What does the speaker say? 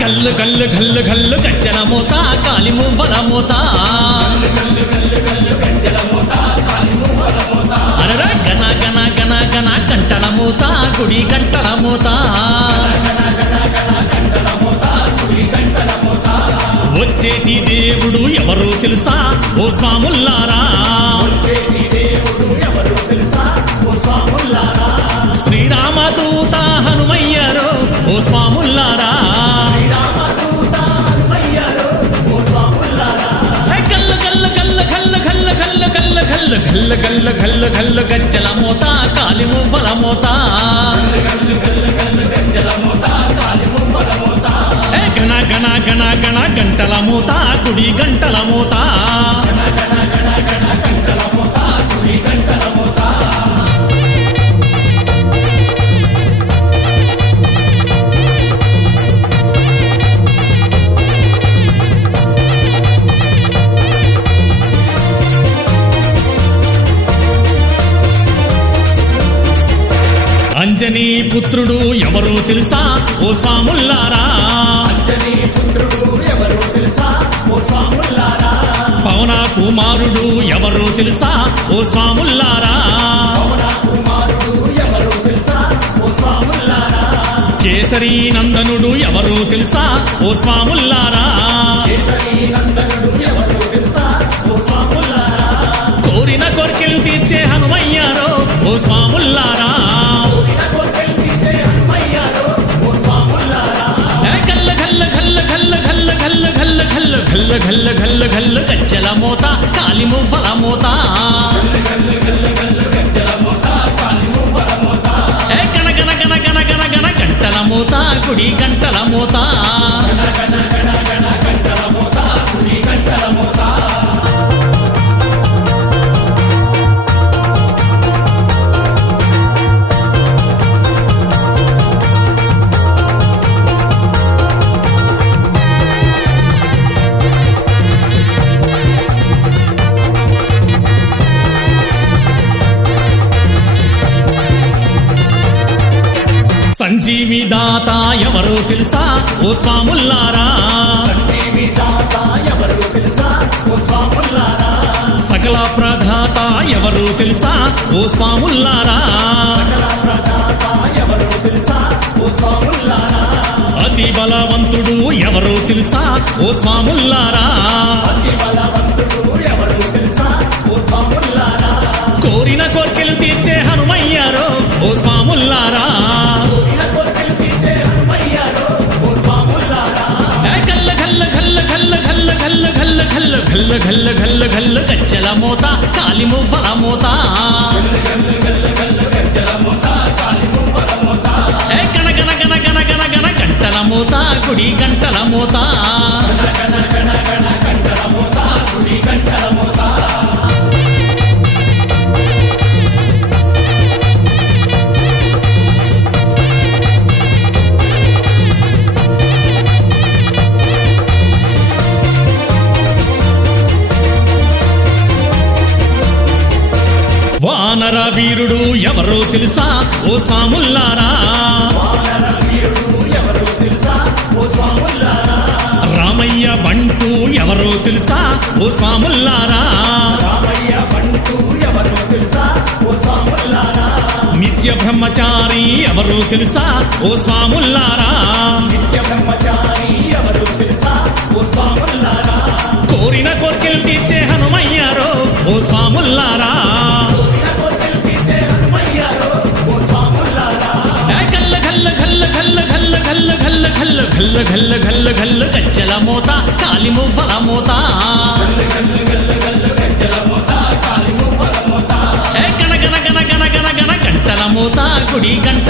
గల్లు గల్లు గల్లు గల్లు గజ్జల మోత కాలి మువ్వల మోత అరరా గన గన గన గన గంటల మోత గుడి గంటల మోత వచ్చేటి దేవుడు ఎవరో తెలుసా ఓ స్వాముల్లారా, శ్రీరామదూత హనుమయ్యరో ఓ స్వాముల్లారా, గల్ల గల్ల గల్ల గల్ల గల్ల గల్ల గల్ల గల్ల గల్ల గల్ల గల్ల గల్ల గజ్జల మోత కాలి మువ్వల మోత గణ గణ గణ గణ గంటల మోత గుడి గంటల మోత అంజనీ పుత్రుడు ఎవరో తెలుసా ఓ స్వాముల్లారా, పవన కుమారుడు ఎవరో తెలుసా ఓ స్వాముల్లారా, కేసరి నందనుడు ఎవరో తెలుసా ఓ స్వాముల్లారా, కోరిన కోర్కెలు తీర్చే హనుమయ్యారో ఓ స్వాముల్లారా, గల్ల గల్ల గల్ల గల్ల గల్ల గల్ల గల్ల గల్ల గల్ల గల్ల గల్ల గల్ల గజ్జల మోత కాలి మువ్వల మోత గణ గణ గణ గణ గణ గణ గంటల మోత గుడి గంటల మోత సంజీవి దాత ఎవరో తెలుసా ఓ స్వాముల్లారా, సకల ప్రదాత ఎవరో తెలుసా ఓ స్వాముల్లారా, అతి బలవంతుడు ఎవరో తెలుసా ఓ స్వాముల్లారా, కోరిన కోర్కెలు తీర్చే హనుమయ్యారో ఓ స్వాముల్లారా, గల్ల గల్ల గల్ల గల్ల గల్ల గల్ల గల్ల గల్ల గల్ల గల్ల గల్ల గల్ల గజ్జల మోత కాలి మువ్వల మోత గణ గణ గణ గణ గణ గణ గంటల మోత గుడి గంటల మోత వానర వీరుడు ఎవరో తెలుసా ఓ స్వాముల్లారా, రామయ్య బంటు ఎవరో తెలుసా ఓ స్వాముల్లారా, నిత్య బ్రహ్మచారి ఎవరో తెలుసా ఓ స్వాముల్లారా, కోరిన కోర్కెలు తీర్చే హనుమయ్యారో ఓ స్వాముల్లారా, గల్ల గల్ల గల్ల గల్ల గల్ల గల్ల గల్ల గల్ల గల్ల గల్ల గల్ల గల్ల గజ్జల మోత కాలి మువ్వల మోత గణ గణ గణ గణ గణ గణ గంటల మోత గుడి గంట